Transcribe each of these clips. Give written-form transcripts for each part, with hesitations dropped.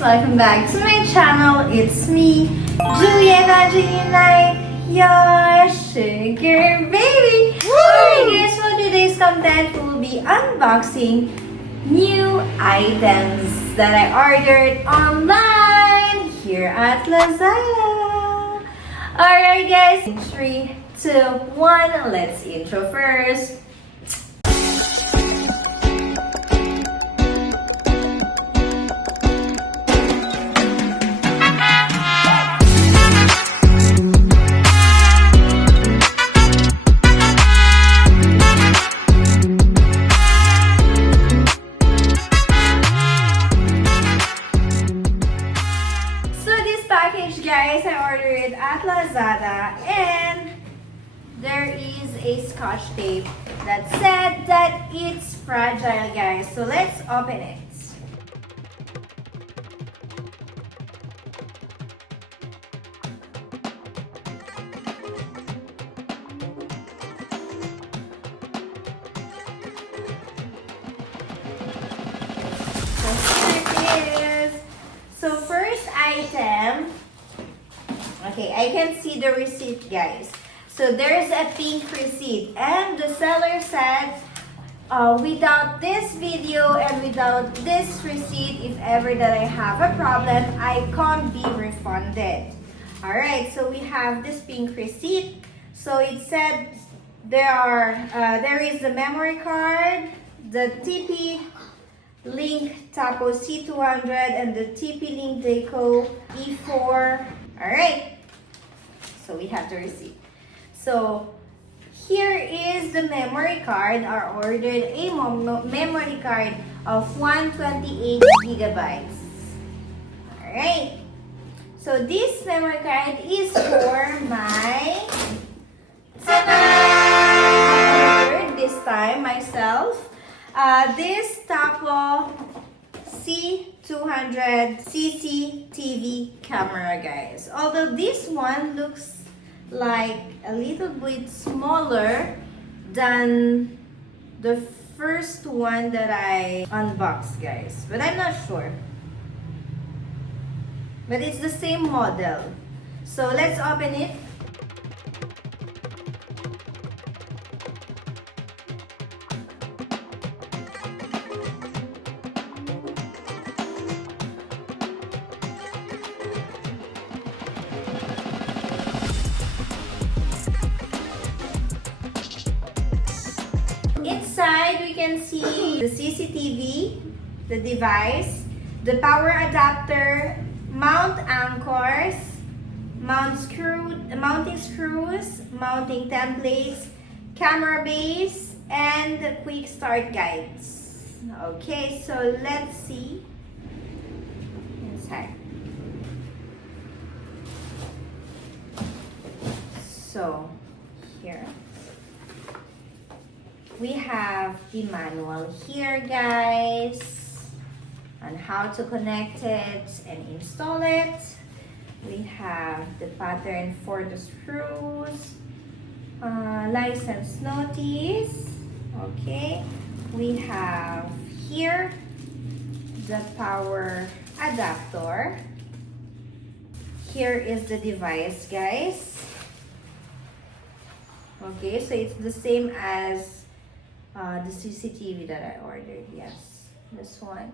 welcome back to my channel. It's me, Evangeline, your sugar baby. Alright guys, for today's content, we will be unboxing new items that I ordered online here at Lazada. Alright guys, in 3, 2, 1, let's intro first. Guys, I ordered it at Lazada and there is a scotch tape that said that it's fragile, guys. So let's open it. So here it is. So first item. Okay, I can see the receipt, guys. So there's a pink receipt and the seller said without this video and without this receipt, if ever that I have a problem, I can't be refunded. Alright, so we have this pink receipt. So it said there is the memory card, the TP Link Tapo C200 and the TP Link Deco E4. Alright, so we have the receipt. So here is the memory card. I ordered a memory card of 128 gigabytes. Alright, so this memory card is for my I ordered this time myself. This Tapo C200 Cctv camera, guys. Although this one looks like a little bit smaller than the first one that I unboxed, guys. But I'm not sure. But it's the same model. So let's open it. Inside, we can see the CCTV, the device, the power adapter, mount anchors, mounting screws, mounting templates, camera base, and the quick start guides. Okay, so let's see inside. So here we have the manual here, guys, on how to connect it and install it. We have the pattern for the screws, license notice. Okay, we have here the power adapter. Here is the device, guys. Okay, so it's the same as the CCTV that I ordered. Yes, this one.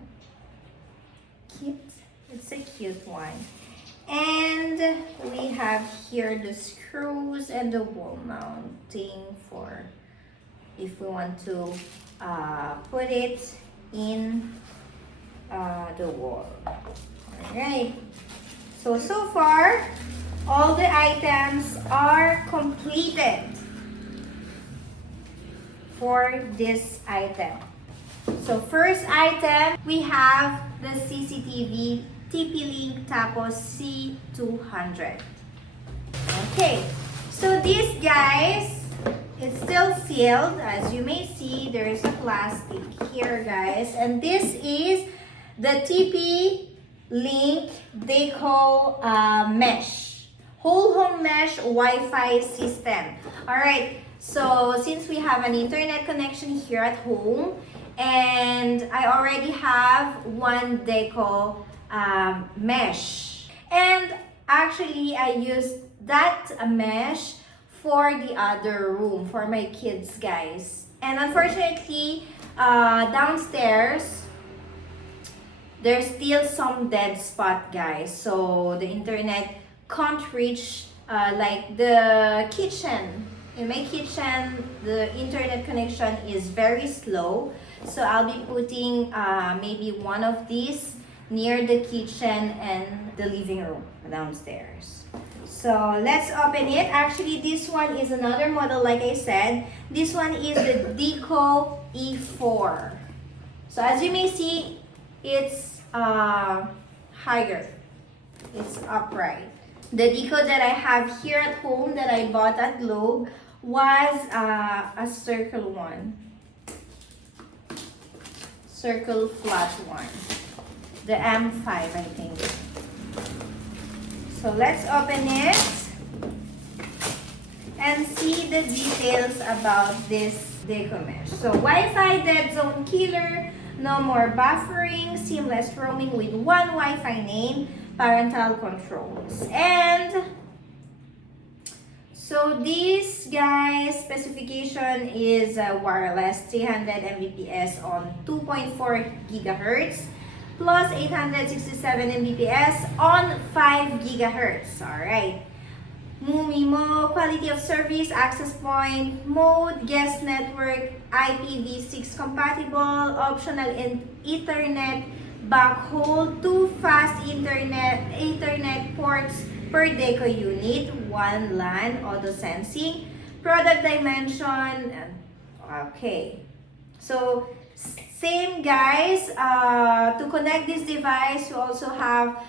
Cute. It's a cute one. And we have here the screws and the wall mounting for if we want to put it in the wall. Alright. So far, all the items are completed for this item. So first item, we have the CCTV TP-Link Tapo C200. Okay, so this, guys, it's still sealed. As you may see, there is a plastic here, guys, and this is the TP-Link Deco mesh, whole home mesh Wi-Fi system. All right. So since we have an internet connection here at home And I already have one deco mesh. And actually, I used that mesh for the other room for my kids, guys. And unfortunately, downstairs, there's still some dead spot, guys. So the internet can't reach like the kitchen. In my kitchen, the internet connection is very slow. So I'll be putting maybe one of these near the kitchen and the living room downstairs. So let's open it. Actually, this one is another model, like I said. This one is the Deco E4. So as you may see, it's higher. It's upright. The Deco that I have here at home that I bought at Globe was a circle one. Circle flat one. The M5, I think. So let's open it and see the details about this deco mesh. So Wi-Fi dead zone killer, no more buffering, seamless roaming with one Wi-Fi name, parental controls. And so this guys specification is wireless 300 Mbps on 2.4 gigahertz plus 867 Mbps on 5 gigahertz. All right. MUMIMO, quality of service, access point, mode, guest network, IPv6 compatible, optional Ethernet, backhaul, 2 fast Ethernet ports per deco unit, 1 LAN, auto sensing, product dimension. Okay. So same guys, to connect this device, you also have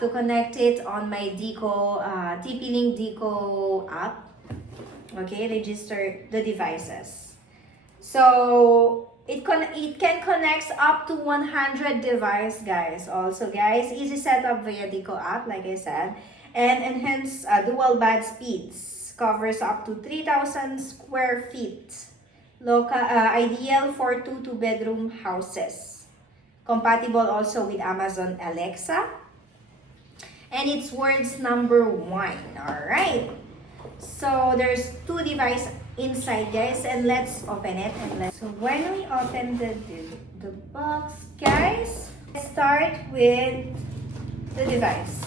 to connect it on my Deco, TP-Link Deco app. Okay, register the devices. So it can connect up to 100 device, guys. Also, guys, easy setup via Deco app, like I said, and enhance dual band speeds. Covers up to 3,000 square feet. Local, ideal for 2 bedroom houses. Compatible also with Amazon Alexa. And it's words number 1. Alright. So there's 2 devices inside, guys. And let's open it. So when we open the box, guys, let's start with the device.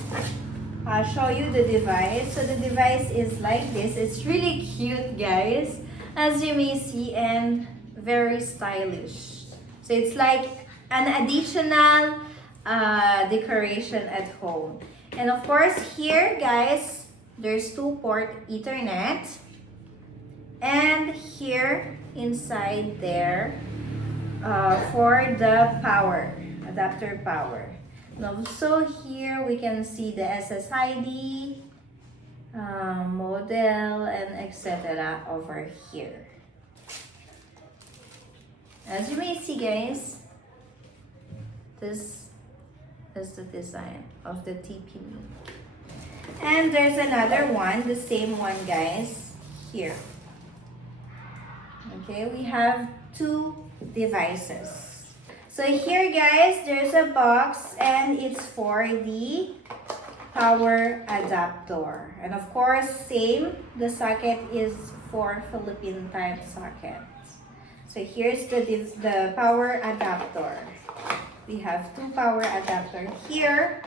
I'll show you the device. So the device is like this. It's really cute, guys, as you may see, and very stylish. So it's like an additional decoration at home. And of course here, guys, there's 2-port Ethernet, and here inside there for the power adapter power. Now, so here we can see the SSID, model, and etc. over here. As you may see, guys, this is the design of the TP-Link. And there's another one, the same one, guys, here. Okay, we have 2 devices. So here, guys, there's a box, and it's for the power adapter. And of course, same, the socket is for Philippine type socket. So here's the power adapter. We have 2 power adapters here.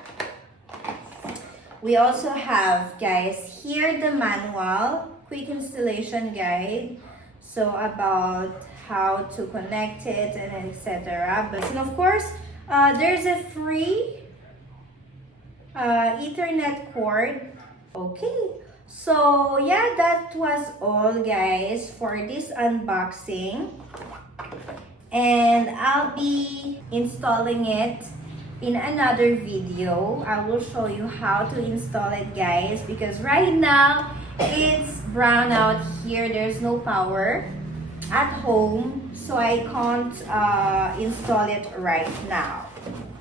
We also have, guys, here the manual, quick installation guide. So about how to connect it and etc. And of course, there's a free Ethernet cord. Okay, so yeah, that was all, guys, for this unboxing. And I'll be installing it in another video. I will show you how to install it, guys, because right now it's brown out here. There's no power at home, so I can't install it right now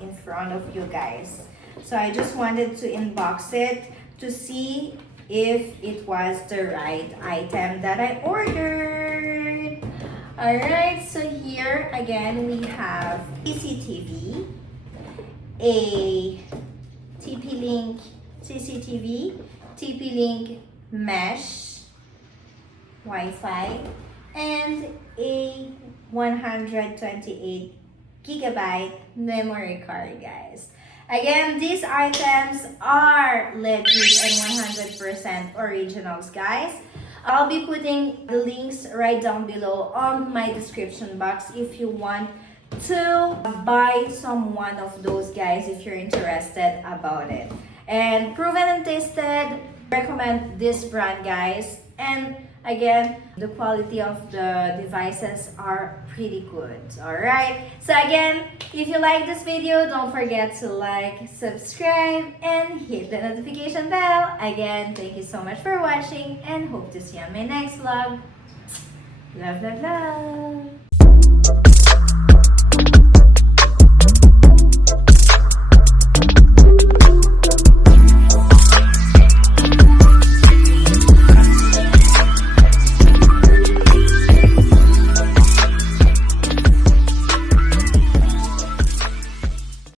in front of you guys. So I just wanted to unbox it to see if it was the right item that I ordered. Alright, so here again we have CCTV, a TP-Link CCTV, TP-Link mesh Wi-Fi, and a 128 gigabyte memory card, guys. Again, these items are legit and 100% originals, guys. I'll be putting the links right down below on my description box if you want to buy some one of those, guys, if you're interested about it. And proven and tested, recommend this brand, guys. And again, the quality of the devices are pretty good. Alright, so again, if you like this video, don't forget to like, subscribe, and hit the notification bell. Again, thank you so much for watching and hope to see you on my next vlog. Love, love, love!